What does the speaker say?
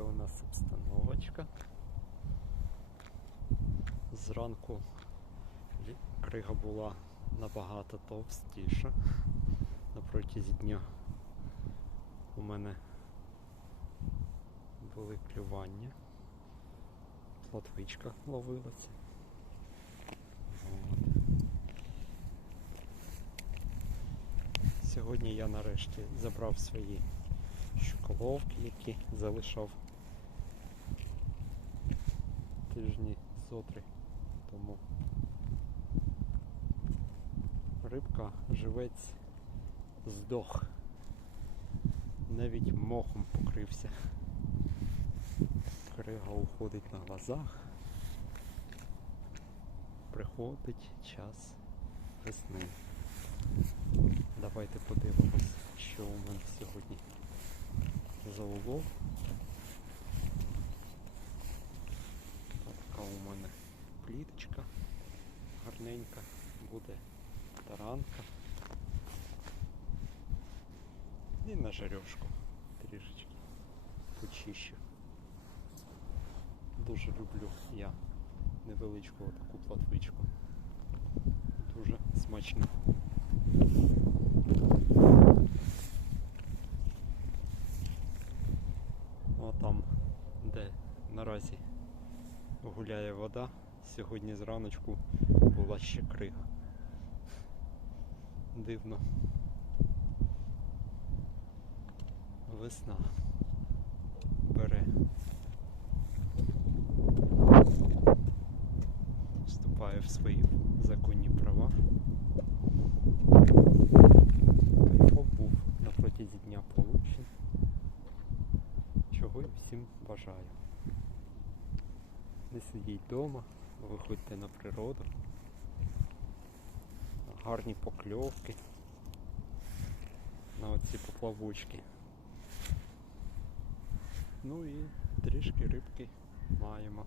Така у нас обстановочка. Зранку крига була набагато товстіша. На протязі дня у мене були клювання, платвичка ловилася. От. Сьогодні я нарешті забрав свої щуколовки, які залишав зотри тому. Рибка живець здох. Навіть мохом покрився. Крига уходить на глазах. Приходить час весни. Давайте подивимось, що у мене сьогодні за улов. Така у мене пліточка гарненька, буде таранка. І на жарьошку трішечки почищу. Дуже люблю я невеличку таку платвичку. Дуже смачно. А там, де наразі гуляє вода, сьогодні зраночку була ще крига. Дивно. Весна бере. Вступає в свої законні права. Кайфов був на протязі дня получен. Чого й всім бажаю. Не сидіть вдома, виходьте на природу. Гарні покльовки на оці поплавочки. Ну і трішки рибки маємо.